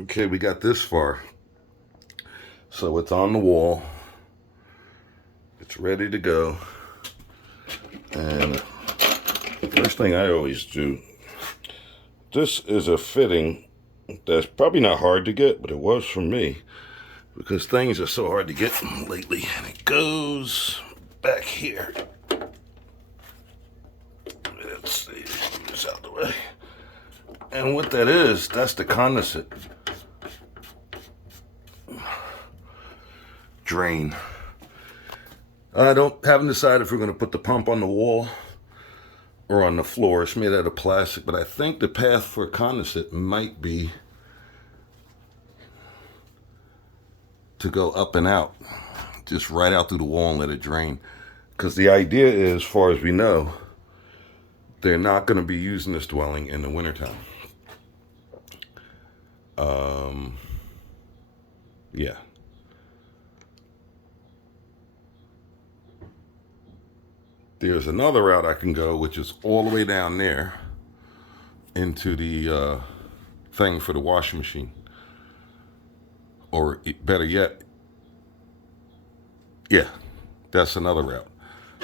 Okay, we got this far. So it's on the wall. It's ready to go. And the first thing I always do, this is a fitting that's probably not hard to get, but it was for me because things are so hard to get lately. And it goes back here. Let's see, move this out of the way. And what that is, that's the condensate drain. I haven't decided if we're going to put the pump on the wall or on the floor. It's made out of plastic, but I think the path for condensate might be to go up and out, just right out through the wall and let it drain. Because the idea is, as far as we know, they're not going to be using this dwelling in the wintertime. Yeah. There's another route I can go, which is all the way down there into the thing for the washing machine. Or better yet, yeah, that's another route.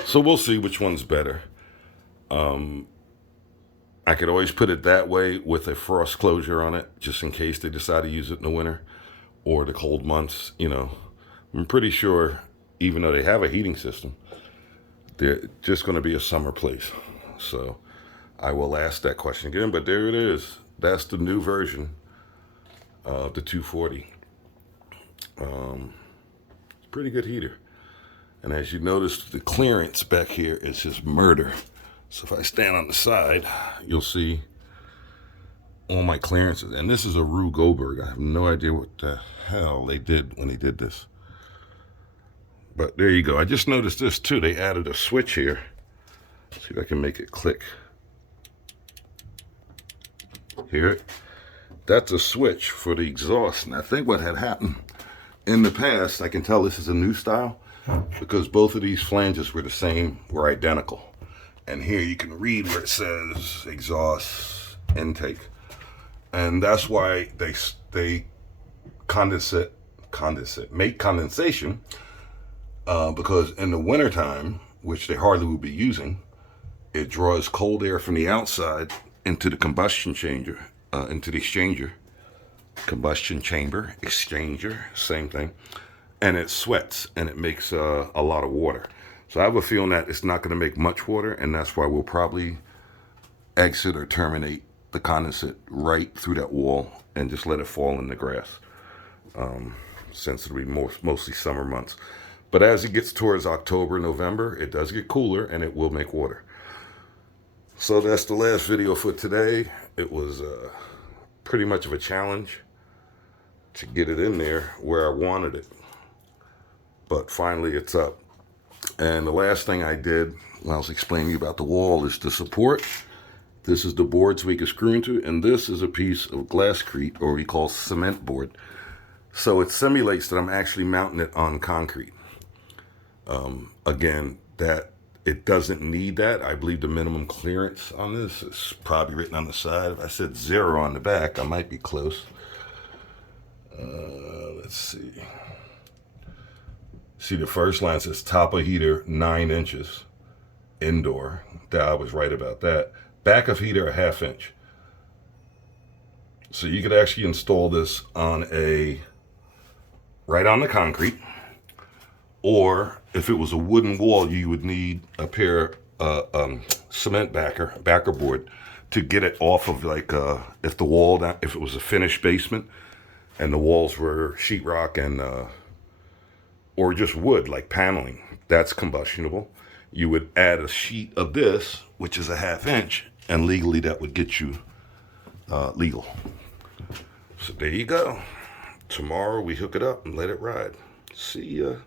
So we'll see which one's better. I could always put it that way with a frost closure on it, just in case they decide to use it in the winter or the cold months. I'm pretty sure, even though they have a heating system, they're just going to be a summer place. So I will ask that question again, but there it is. That's the new version of the 240. Pretty good heater. And as you notice, the clearance back here is just murder. So if I stand on the side, you'll see all my clearances. And this is a Rue Goldberg. I have no idea what the hell they did when they did this. But there you go. I just noticed this too. They added a switch here. Let's see if I can make it click. Hear it? That's a switch for the exhaust. And I think what had happened in the past, I can tell this is a new style, because both of these flanges were identical. And here you can read where it says exhaust intake. And that's why they make condensation, because in the wintertime, which they hardly will be using, it draws cold air from the outside into the combustion chamber, into the exchanger. Combustion chamber, exchanger, same thing. And it sweats and it makes a lot of water. So I have a feeling that it's not going to make much water, and that's why we'll probably exit or terminate the condensate right through that wall and just let it fall in the grass, since it'll be mostly summer months. But as it gets towards October, November, it does get cooler and it will make water. So that's the last video for today. It was pretty much of a challenge to get it in there where I wanted it. But finally it's up. And the last thing I did when I was explaining to you about the wall is the support. This is the boards we can screw into, and this is a piece of glasscrete, or we call cement board. So it simulates that I'm actually mounting it on concrete. Again, that it doesn't need that. I believe the minimum clearance on this is probably written on the side. If I said 0 on the back, I might be close. Let's see. See, the first line says top of heater 9 inches indoor. I was right about that. Back of heater a 1/2 inch. So you could actually install this right on the concrete, or if it was a wooden wall, you would need a pair of cement backer board to get it off of, like, if it was a finished basement and the walls were sheetrock and or just wood, like paneling, that's combustible. You would add a sheet of this, which is a 1/2 inch, and legally that would get you legal. So there you go. Tomorrow we hook it up and let it ride. See ya.